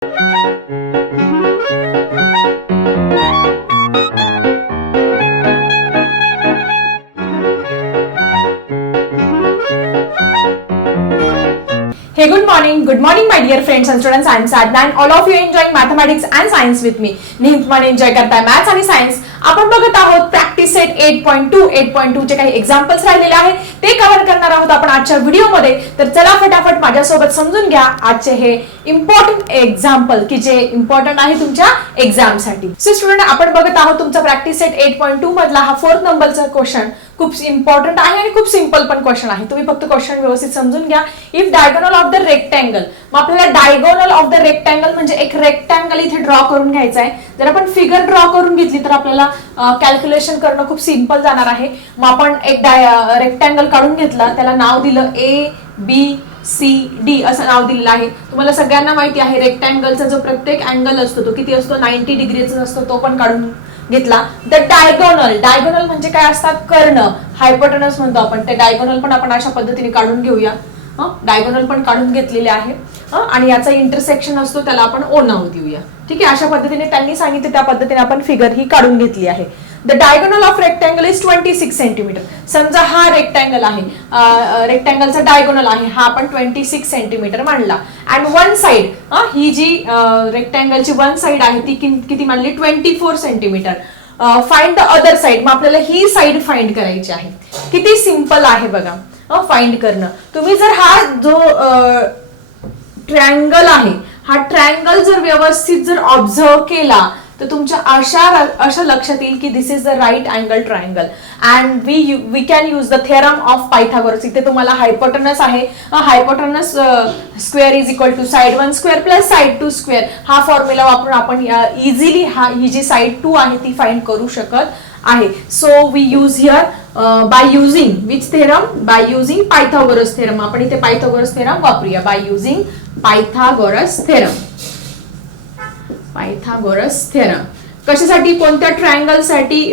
Hey, good morning, my dear friends and students. I am Sadna and all of you enjoying mathematics and science with me. नेहमीप्रमाणे enjoy करताय maths आणि science. आपण बघत आहोत practice set 8.2 चे काही examples राहिलेले आहेत ते कव्हर करणार आहोत आपण आजच्या व्हिडिओमध्ये. तर चला फटाफट माझ्यासोबत समजून घ्या आजचे हे इम्पॉर्टंट एक्झाम्पल की जे इम्पॉर्टंट आहे तुमच्या एक्झामसाठी. सो स्टुडंट, आपण बघत आहोत तुमचा प्रॅक्टिस सेट 8.2 मधला हा 4th नंबरचा क्वेश्चन खूप इम्पॉर्टंट आहे आणि खूप सिंपल पण क्वेश्चन आहे. तुम्ही फक्त क्वेश्चन व्यवस्थित समजून घ्या. If diagonal of the rectangle, मग आपल्याला डायगोनल ऑफ द रेक्टँगल म्हणजे एक रेक्टँगल इथे ड्रॉ करून घ्यायचा आहे. जर आपण फिगर ड्रॉ करून घेतली तर आपल्याला कॅल्क्युलेशन करणं खूप सिंपल जाणार आहे. मग आपण एक रेक्टँगल काढून घेतला, त्याला नाव दिलं ABCD असं नाव दिलेलं आहे. तुम्हाला सगळ्यांना माहिती आहे रेक्टँगलचा जो प्रत्येक अँगल असतो तो किती असतो, 90 डिग्रीचा असतो. तो पण काढून घेतला. द डायगोनल म्हणजे काय असतात, कर्ण, हायपोटेनस म्हणतो आपण. ते डायगोनल पण आपण अशा पद्धतीने काढून घेऊया. डायगोनल पण काढून घेतलेले आहे आणि याचा इंटरसेक्शन असतो त्याला आपण O नाव देऊया. ठीक आहे, अशा पद्धतीने त्यांनी सांगितले त्या पद्धतीने आपण फिगर ही काढून घेतली आहे. The diagonal of rectangle is 26 centimetre. समजा हा रेक्टँगल आहे, रेक्टँगलचा डायगोनल आहे हा आपण 26 सेंटीमीटर मानला. अँड वन साइड, ही जी रेक्टँगलची वन साइड आहे ती किती मानली, 24 centimetre. Find the other side. मग आपल्याला ही साइड फाइंड करायची आहे. किती सिंपल आहे बघा फाइंड करणं. तुम्ही जर हा जो ट्रायंगल आहे हा ट्रायंगल जर व्यवस्थित जर ऑब्झर्व केला तर तुमच्या अशा लक्षात येईल की this is the right angle triangle and we can use the theorem of Pythagoras. इथे तुम्हाला हायपोटेनस आहे, hypotenuse square is equal to side 1 square plus side 2 square. हा फॉर्म्युला वापरून आपण इझिली ही जी साइड 2 आहे ती फाइंड करू शकत आहे. So we use here by using which theorem, by using Pythagoras theorem. आपण इथे पायथागोरस थेरम वापरूया. By using Pythagoras theorem. Pythagoras theorem कशासाठी, कोणत्या ट्रायंगल साठी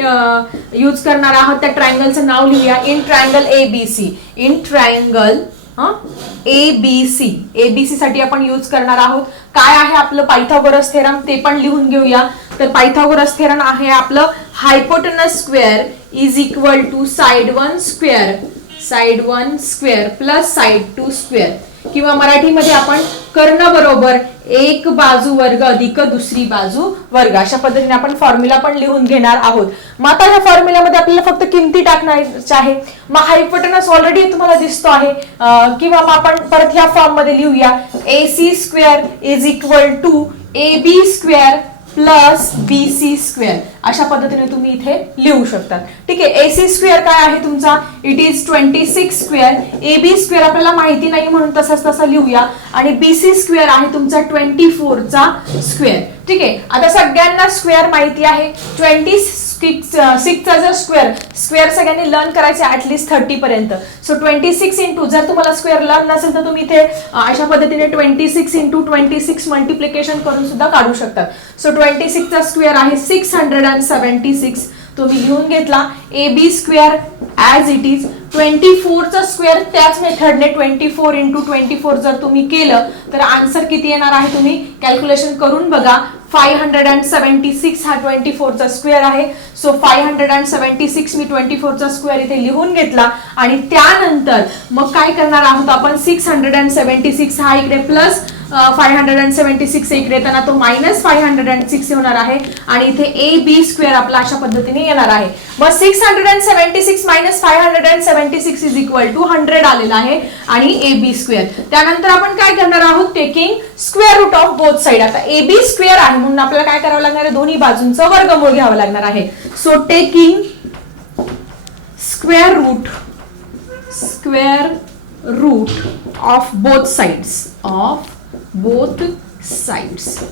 यूज करणार आहात त्या ट्रायंगलचं नाव लिहूया. In triangle ABC. In triangle ABC साठी आपण यूज करणार आहोत. काय आहे आपलं पायथागोरस थेरम ते पण लिहून घेऊया. तर पायथागोरस थेरम आहे आपलं hypotenuse square is equal to side 1 square plus side 2 square. किंवा मराठीमध्ये आपण कर्ण बरोबर एक बाजू वर्ग अधिक दुसरी बाजू वर्ग, अशा पद्धतीने आपण फॉर्म्युला पण लिहून घेणार आहोत. मग आता ह्या फॉर्म्युल्यामध्ये आपल्याला फक्त किमती टाकण्याच्या आहे. मग हायपोटेनस ऑलरेडी तुम्हाला दिसतो आहे किंवा मग आपण परत ह्या फॉर्म मध्ये लिहूया. AC square is equal to AB square plus BC square. अशा पद्धतीने तुम्ही इथे लिहू शकता. ठीक आहे, AC स्क्वेअर काय आहे तुमचा, it is 26 square. AB square आपल्याला माहिती नाही म्हणून तसा लिहूया. आणि BC स्क्वेअर आहे तुमचा 24 चा स्क्वेअर. ठीक आहे, आता सगळ्यांना स्क्वेअर माहिती आहे. 26 चा जर स्क्वेअर सगळ्यांनी लर्न करायचे ऍटलीस्ट 30 पर्यंत. सो 26 इंटू, जर तुम्हाला स्क्वेअर लर्न नसेल तर तुम्ही इथे अशा पद्धतीने 26 इंटू 26 मल्टिप्लिकेशन करून सुद्धा काढू शकतात. सो 26 चा स्क्वेअर आहे 676. तुम्ही लिहून घेतला. AB square as it is. 24 चा स्क्वेअर त्याच मेथडने 24 इंटू 24 जर तुम्ही केलं तर आन्सर किती येणार आहे तुम्ही कॅल्क्युलेशन करून बघा. 576 हा 24 चा स्क्वेअर आहे. सो 576 मी 24 चा स्क्वेअर इथे लिहून घेतला. आणि त्यानंतर मग काय करणार आहोत आपण, 676 हा इकडे प्लस 576 इकडे येताना तो मायनस 506 होणार आहे. आणि इथे AB स्क्वेअर आपला अशा पद्धतीने येणार आहे. मग 676 मायनस 576 इज इक्वल टू 100 आलेला आहे आणि AB स्क्वेअर. त्यानंतर आपण काय करणार आहोत, taking square root of both side. आता AB स्क्वेअर आहे म्हणून आपल्याला काय करावं लागणार आहे, दोन्ही बाजूंचं वर्गमूळ घ्यावं लागणार आहे. So taking square root of both sides,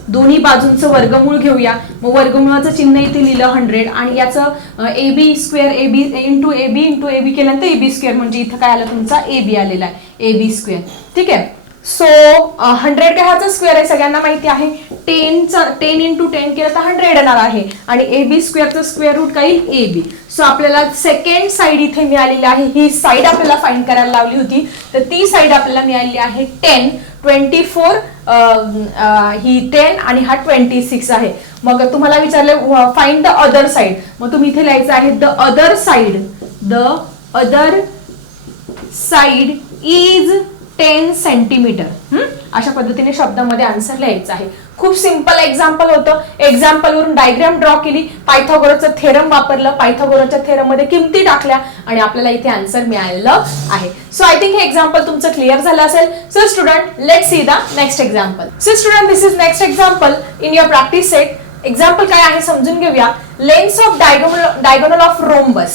दोन्ही बाजूंचं वर्गमूळ घेऊया. मग वर्गमूळाचं चिन्ह इथे लिहिलं 100 आणि याचं AB स्क्वेअर इंटू AB केल्यानंतर AB स्क्वेअर म्हणजे इथं काय आलं तुमचा AB आलेला आहे, AB स्क्वेअर. ठीक आहे, सो 100 काय ह्याचा स्क्वेअर आहे सगळ्यांना माहिती आहे. 10 इंटू 10 केलं तर 100 येणार आहे. आणि AB स्क्वेअरचं स्क्वेअर रूट काय येईल AB. सो आपल्याला सेकंड साइड इथे मिळालेली आहे. ही साइड आपल्याला फाइंड करायला लावली होती तर ती साइड आपल्याला मिळालेली आहे 10. 24 ही 10 आणि हा 26 आहे. मग तुम्हाला विचारले फाइंड द अदर साइड, मग तुम्ही इथे लिहायचं आहे the other side is 10 centimetre. अशा पद्धतीने शब्दामध्ये आन्सर लिहायचं आहे. खूप सिंपल एक्झाम्पल होतं. एक्झाम्पल वरून डायग्राम ड्रॉ केली, पायथागोरसचं थेरम वापरलं, पायथागोरसच्या थेरम मध्ये किमती टाकल्या आणि आपल्याला इथे आन्सर मिळालेलं आहे. सो आय थिंक हे एक्झाम्पल तुमचं क्लिअर झालं असेल. So student, let's see the next example. So student, this is next example in your practice set. Example काय आहे समजून घेऊया. Lens of diagonal of rhombus.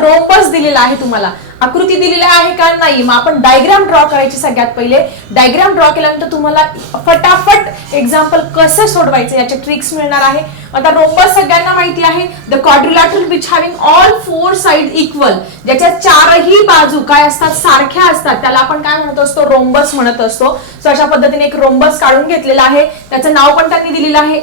Rhombus दिलेला आहे तुम्हाला, आकृती दिलेली आहे का नाही, मग आपण डायग्राम ड्रॉ करायची. सगळ्यात पहिले डायग्राम ड्रॉ केल्यानंतर तुम्हाला फटाफट एक्झाम्पल कसं सोडवायचं याचे ट्रिक्स मिळणार आहे. आता रोम्बस सगळ्यांना माहिती आहे, the quadrilateral which having all 4 side equal, ज्याच्या चारही बाजू काय असतात, सारख्या असतात, त्याला आपण काय म्हणत असतो, रोम्बस म्हणत असतो. सो अशा पद्धतीने एक रोम्बस काढून घेतलेला आहे. त्याचं नाव पण त्यांनी दिलेलं आहे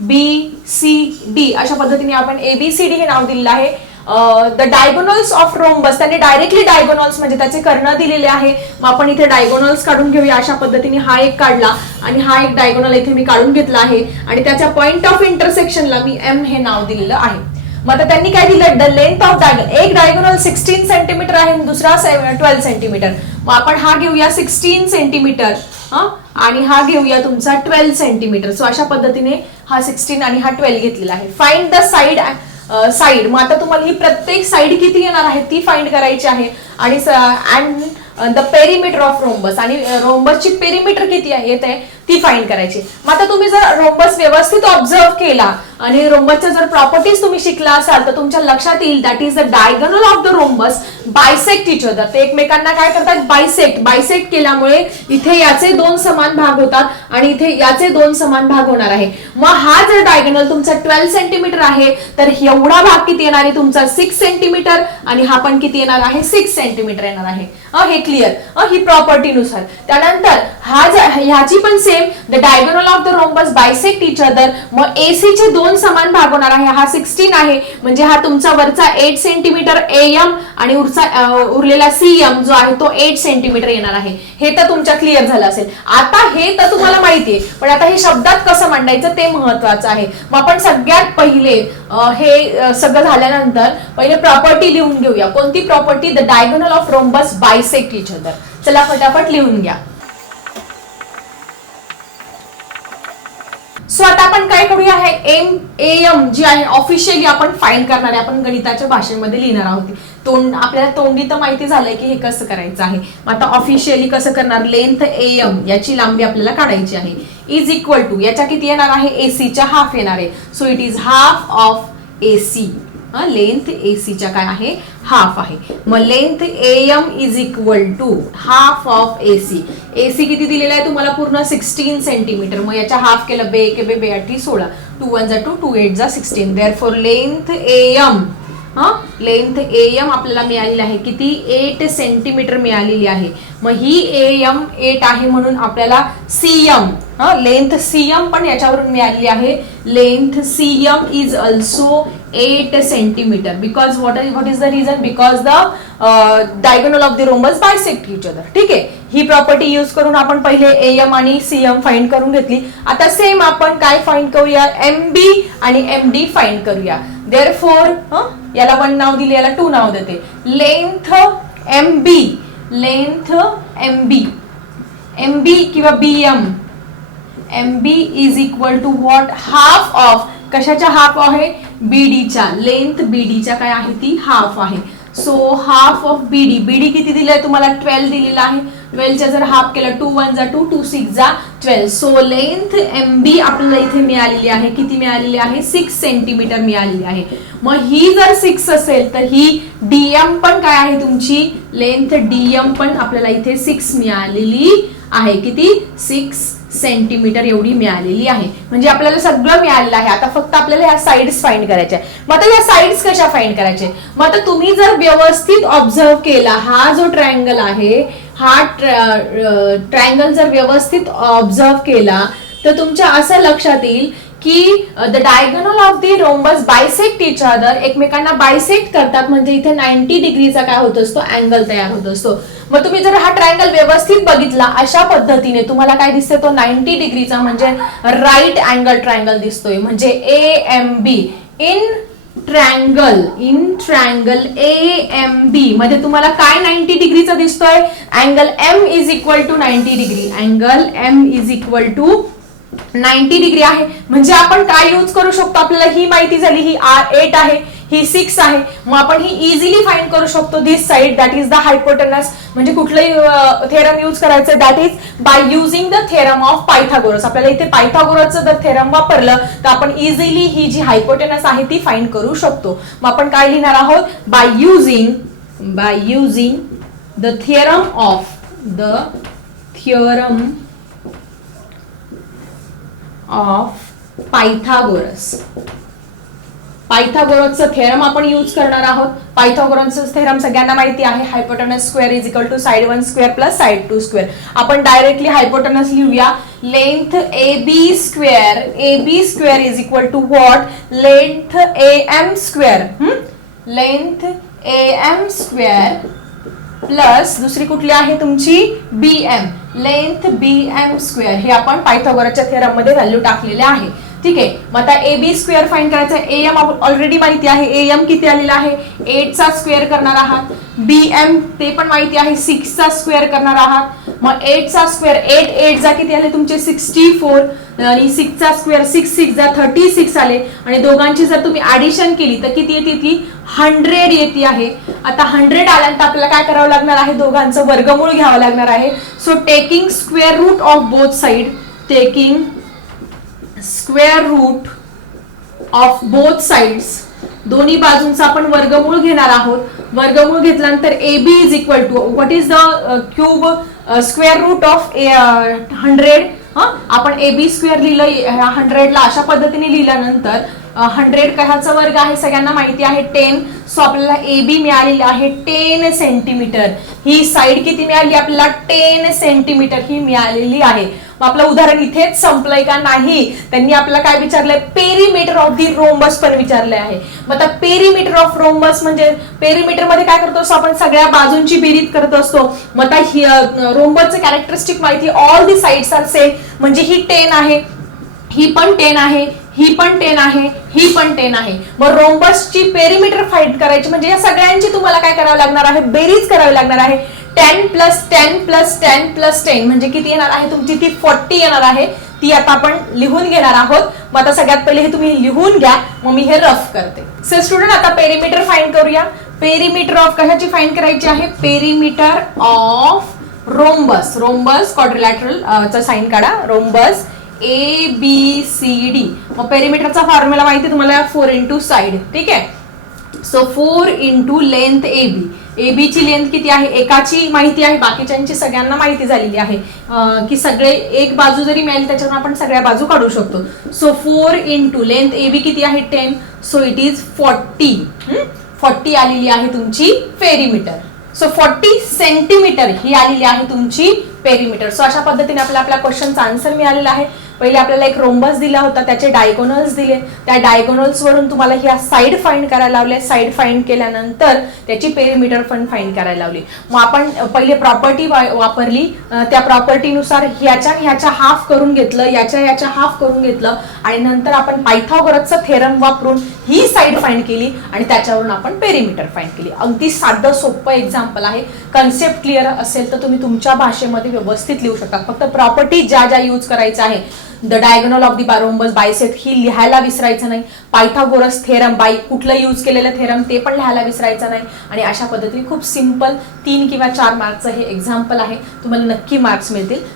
ABCD. अशा पद्धतीने आपण ABCD हे नाव दिलेलं आहे. द डायगोनल्स ऑफ रोम्बस, त्यांनी डायरेक्टली डायगोनल्स म्हणजे त्याचे कर्ण दिलेले आहे. मग आपण इथे डायगोनल्स काढून घेऊया. अशा पद्धतीने हा एक काढला आणि हा एक डायगोनल इथे मी काढून घेतला आहे आणि त्याच्या पॉइंट ऑफ इंटरसेक्शनला मी M हे नाव दिलेलं आहे. मग आता त्यांनी काय दिलं, द लेंथ ऑफ डायगोनल, एक डायगोनल 16 सेंटीमीटर आहे, दुसरा 12 सेंटीमीटर. मग आपण हा घेऊया 16 सेंटीमीटर आणि हा घेऊया तुमचा 12 सेंटीमीटर. सो अशा पद्धतीने हा 16 आणि हा 12 घेतलेला आहे. Find the side. मग आता तुम्हाला ही प्रत्येक साइड किती येणार आहे ती फाइंड करायची आहे आणि द पेरिमीटर ऑफ रोम्बस, आणि रोम्बसची पेरिमीटर किती आहे येत आहे ती फाइंड करायची. मग आता तुम्ही जर रोम्बस व्यवस्थित ऑब्झर्व केला आणि रोम्बसच्या जर प्रॉपर्टीज तुम्ही शिकला असाल तर तुमच्या लक्षात येईल that is the diagonal of the rhombus bisect each other. ते एकमेकांना काय करतात, बायसेक्ट केल्यामुळे इथे याचे 2 समान भाग होतात आणि इथे याचे 2 समान भाग होणार आहे. मग हा जर डायगोनल तुमचा 12 सेंटीमीटर आहे तर एवढा भाग किती येणार आहे तुमचा 6 सेंटीमीटर आणि हा पण किती येणार आहे 6 सेंटीमीटर येणार आहे. हे क्लिअर ही प्रॉपर्टी नुसार. त्यानंतर ह्याची पण same, the diagonal of the rhombus bisect each other. मग AC चे 2 समान भाग होणार आहे. हा 16 आहे म्हणजे हा तुमचा वरचा 8 सेंटीमीटर AM आणि उरलेला CM जो आहे तो 8 सेंटीमीटर येणार आहे. हे तर तुमच्या क्लिअर झालं असेल. आता हे तर तुम्हाला माहितीये, पण आता हे शब्दात कसं मांडायचं ते महत्वाचं आहे. मग आपण सगळ्यात पहिले हे सगळं झाल्यानंतर पहिले प्रॉपर्टी लिहून घेऊया. कोणती property, the diagonal of rhombus bisect each other. चला फटाफट लिहून घ्या. सो आता आपण काय करूया, हे AM जी आहे ऑफिशियली आपण फाइंड करणार आहे. आपण गणिताच्या भाषेमध्ये लिहिणार आहोत. आपल्याला तोंडी तर माहिती झालंय की हे कसं करायचं आहे. आता ऑफिशियली कसं करणार, लेंथ AM याची लांबी आपल्याला काढायची आहे इज इक्वल टू, याच्या किती येणार आहे, AC च्या हाफ येणार आहे. So it is half of AC. Length AC च्या काय आहे, हाफ आहे. मग length AM is equal to half of AC. AC किती दिलेला आहे तुम्हाला, पूर्ण 16 सेंटीमीटर. मग याच्या हाफ केलं, बे 8 16, 2 1 जा 2, 2 8 जा 16. देअरफॉर लेंथ AM आपल्याला मिळालेली आहे किती, 8 सेंटीमीटर मिळालेली आहे. मग ही AM 8 आहे म्हणून आपल्याला CM, लेंथ CM पण याच्यावरून मिळालेली आहे. Length CM is also 8 centimetre. Because what is the reason, because the diagonal of the rhombus bisect each other. ठीक आहे, ही प्रॉपर्टी यूज करून आपण पहिले AM आणि CM फाइंड करून घेतली. आता सेम आपण काय फाइंड करूया, MB आणि MD फाइंड करूया. देअरफॉर याला 1 नाव दिले, याला 2 नाव देते. लेंथ MB किंवा MB is equal to what, half of, कशाच्या हाफ आहे, BDच्या. लेंथ BDच्या काय आहे ती हाफ आहे. सो हाफ ऑफ BD किती दिलंय तुम्हाला, 12 दिलेला आहे. 12च्या जर हाफ केलं, 2 1 जा 2, 2 6 जा 12. सो लेंथ MB आपल्याला इथे मिळालेली आहे, किती मिळालेली आहे, 6 सेंटीमीटर मिळालेली आहे. मग ही जर 6 असेल तर ही DM पण काय आहे तुमची, लेंथ DM पण आपल्याला इथे 6 मिळालेली आहे. किती, 6 सेंटीमीटर एवढी मिळालेली आहे. म्हणजे आपल्याला सगळं मिळालेलं आहे. आता फक्त आपल्याला ह्या साइड्स फाइंड करायच्या. मग आता या साइड्स कशा फाइंड करायचे, मग आता तुम्ही जर व्यवस्थित ऑब्झर्व केला, हा जो ट्रायंगल आहे, हा ट्रायंगल जर व्यवस्थित ऑब्झर्व केला तर तुमच्या असं लक्षात येईल की the diagonal of the rhombus bisect each other, एकमेकांना बायसेक्ट करतात. म्हणजे इथे 90 डिग्रीचा काय होत असतो, अँगल तयार होत असतो. मग तुम्ही जर हा ट्रायंगल व्यवस्थित बघितला अशा पद्धतीने तुम्हाला काय दिसतोय तो 90 डिग्रीचा म्हणजे राईट अँगल ट्रायंगल दिसतोय. म्हणजे AMB इन ट्रँगल AMB मध्ये तुम्हाला काय 90 डिग्रीचा दिसतोय, angle M is equal to 90 degree. Angle M is equal to 90 degree आहे. म्हणजे आपण काय यूज करू शकतो, आपल्याला ही माहिती झाली, ही 8 आहे, ही 6 आहे. मग आपण ही इझिली फाइंड करू शकतो this side that is the hypotenuse. म्हणजे कुठलंही थेरम यूज करायचं that is by using the theorem of Pythagoras. आपल्याला इथे पायथागोरसचं जर थेरम वापरलं तर आपण इझिली ही जी हायपोटेनस आहे ती फाइंड करू शकतो. मग आपण काय लिहिणार आहोत, by using the theorem of Pythagoras. पायथागोरसचं थेरम आपण यूज करणार आहोत. पायथागोरसचं थेरम सगळ्यांना माहिती आहे, hypotenuse square is equal to side 1 square plus side 2 square. आपण डायरेक्टली हायपोटेनस लिहूया, length AB square is equal to what, length AM square. Length AM square plus दुसरी कुठली आहे तुमची BM, लेंथ BM स्क्वेअर. हे आपण पायथागोरसच्या थेरम मध्ये value टाकलेले आहे. ठीक आहे. मग आता AB स्क्वेअर फाइंड करायचा आहे. AM ऑलरेडी माहिती आहे, AM किती आलेला आहे, 8 चा स्क्वेअर करणार आहात. BM ते पण माहिती आहे, 6 चा स्क्वेअर करणार आहात. मग 8 चा स्क्वेअर, 8 जा किती आले तुमचे 64 आणि 6 चा स्क्वेअर 6 जा 36 आले. आणि दोघांची जर तुम्ही ऍडिशन केली तर किती येते ती 100 येते आहे. आता 100 आल्यानंतर आपल्याला काय करावं लागणार आहे, दोघांचं वर्गमूळ घ्यावं लागणार आहे. So taking square root of both side, taking square root of both sides, दोन्ही बाजूंचा आपण वर्गमूळ घेणार आहोत. वर्गमूळ घेतल्यानंतर AB is equal to what is the cube square root of 100. आपण AB स्क्वेअर लिहिलं 100 ला अशा पद्धतीने लिहिल्यानंतर 100 कशाचा वर्ग आहे सगळ्यांना माहिती आहे 10. सो आपल्याला AB मिळालेली आहे 10 सेंटीमीटर. ही साइड किती मिळाली आपल्याला 10 सेंटीमीटर ही मिळालेली आहे. मग आपलं उदाहरण इथेच संपलंय का, नाही. त्यांनी आपल्याला काय विचारलंय, पेरीमीटर ऑफ दी रोम्बस पण विचारले आहे. मग आता पेरीमीटर ऑफ रोम्बस म्हणजे पेरीमीटर मध्ये काय करतो असतो आपण, सगळ्या बाजूंची बेरीज करत असतो. मग आता रोम्बसचं कॅरेक्टरिस्टिक माहिती, all the sides are same. म्हणजे ही 10 आहे, ही पण 10 आहे, ही पण 10 आहे, ही पण 10 आहे. मग रोम्बसची पेरीमीटर फाइंड करायची म्हणजे या सगळ्यांची तुम्हाला काय करावं लागणार आहे, बेरीज करावी लागणार आहे. 10 प्लस 10 प्लस 10 प्लस 10 म्हणजे किती येणार आहे तुमची, ती 40 येणार आहे. ती आता आपण लिहून घेणार आहोत. मग आता सगळ्यात पहिले हे तुम्ही लिहून घ्या, मग मी हे रफ करते. सो स्टुडंट आता पेरीमीटर फाइंड करूया. पेरीमीटर ऑफ कशाची फाइंड करायची आहे, perimeter of rhombus. Rhombus quadrilateral चा साइन काढा, रोम्बस ABCD. मग पेरीमीटरचा फॉर्म्युला माहिती तुम्हाला 4 इंटू साइड. ठीक आहे. सो 4 इंटू लेंथ AB ची लेंथ किती आहे, एकाची माहिती आहे, बाकीच्यांची सगळ्यांना माहिती झालेली आहे की सगळे एक बाजू जरी मिळाली त्याच्यावर आपण सगळ्या बाजू काढू शकतो. सो 4 इंटू लेंथ AB किती आहे 10. सो इट इज 40 आलेली आहे तुमची पेरीमीटर. सो 40 सेंटीमीटर ही आलेली आहे तुमची पेरीमीटर. सो अशा पद्धतीने आपल्याला आपल्या क्वेश्चनचा आन्सर मिळालेला आहे. पहिले आपल्याला एक रोम्बस दिला होता, त्याचे डायगोनल्स दिले, त्या डायगोनल्स वरून तुम्हाला ह्या साइड फाइंड करायला लावले. साइड फाइंड केल्यानंतर त्याची पेरीमीटर पण फाइंड करायला लावली. मग आपण पहिले प्रॉपर्टी वापरली, त्या प्रॉपर्टीनुसार ह्याच्या हाफ करून घेतलं, याच्या हाफ करून घेतलं आणि नंतर आपण पायथागोरसचा थेरम वापरून ही साइड फाइंड केली आणि त्याच्यावरून आपण पेरीमीटर फाइंड केली. अगदी साधं सोपं एक्झाम्पल आहे. कन्सेप्ट क्लिअर असेल तर तुम्ही तुमच्या भाषेमध्ये व्यवस्थित लिहू शकता. फक्त प्रॉपर्टी ज्या यूज करायच्या आहे, the diagonal of the rhombus bisect ही लिहायला विसरायचं नाही. पायथागोरस थेरम बाय कुठलं यूज केलेलं थेरम ते पण लिहायला विसरायचं नाही. आणि अशा पद्धतीने खूप सिंपल 3 किंवा 4 मार्कचं हे एक्झाम्पल आहे. तुम्हाला नक्की मार्क्स मिळतील.